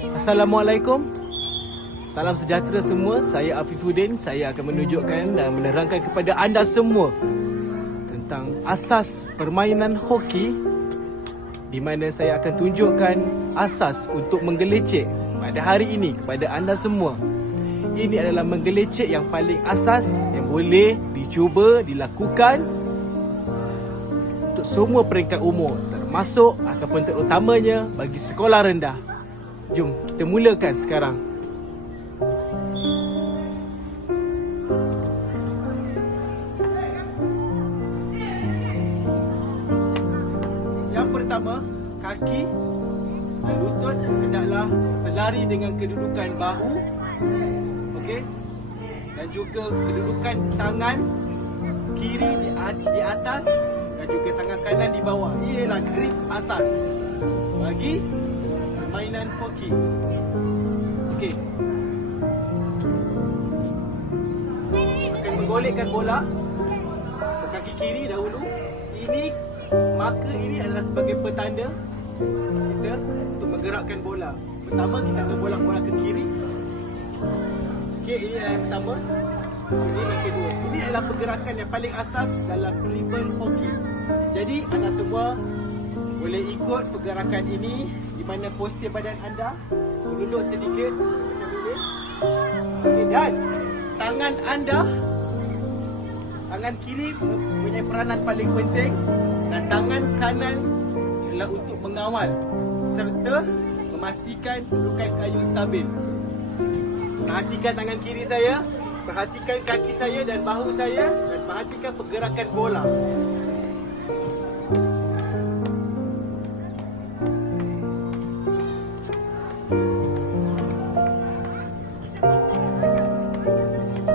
Assalamualaikum. Salam sejahtera semua. Saya Afifuddin. Saya akan menunjukkan dan menerangkan kepada anda semua tentang asas permainan hoki, di mana saya akan tunjukkan asas untuk menggelecek pada hari ini kepada anda semua. Ini adalah menggelecek yang paling asas yang boleh dicuba dilakukan untuk semua peringkat umur, termasuk ataupun terutamanya bagi sekolah rendah. Jom kita mulakan sekarang. Yang pertama, kaki dan lutut hendaklah selari dengan kedudukan bahu, okey, dan juga kedudukan tangan kiri di atas dan juga tangan kanan di bawah. Ini adalah grip asas bagi permainan hoki. Okey, akan menggolekkan bola ke kaki kiri dahulu. Maka ini adalah sebagai petanda kita untuk menggerakkan bola. Pertama, kita akan bola ke kiri. Okey, ini yang pertama. Ini yang kedua. Ini adalah pergerakan yang paling asas dalam dribble hoki. Jadi anda semua boleh ikut pergerakan ini, di mana postur badan anda menunduk sedikit. Okey, dan tangan anda, tangan kiri mempunyai peranan paling penting dan tangan kanan adalah untuk mengawal serta memastikan kedudukan kayu stabil. Perhatikan tangan kiri saya, perhatikan kaki saya dan bahu saya, dan perhatikan pergerakan bola.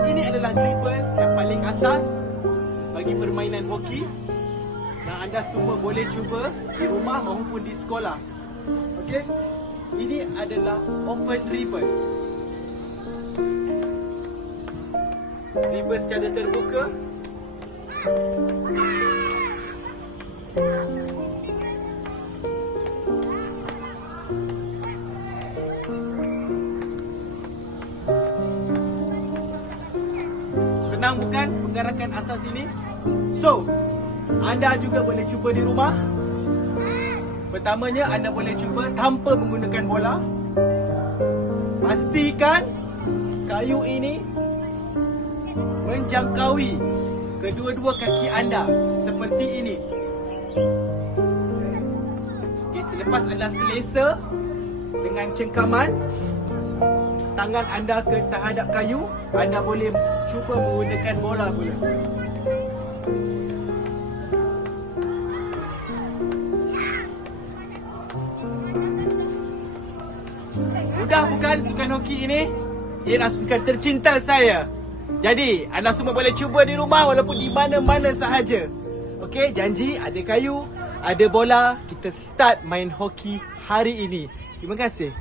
Ini adalah dribble yang paling asas bagi permainan hoki, dan anda semua boleh cuba di rumah maupun di sekolah. Okey? Ini adalah open dribble. Dribble secara terbuka. Senang bukan pergerakan asas ini? So, anda juga boleh cuba di rumah. Pertamanya, anda boleh cuba tanpa menggunakan bola. Pastikan kayu ini menjangkaui kedua-dua kaki anda seperti ini. Okay, selepas anda selesa dengan cengkaman tangan anda ke terhadap kayu, anda boleh cuba menggunakan bola pula. Mudah bukan sukan hoki ini? Ialah sukan tercinta saya. Jadi, anda semua boleh cuba di rumah walaupun di mana-mana sahaja. Okey, janji ada kayu, ada bola, kita start main hoki hari ini. Terima kasih.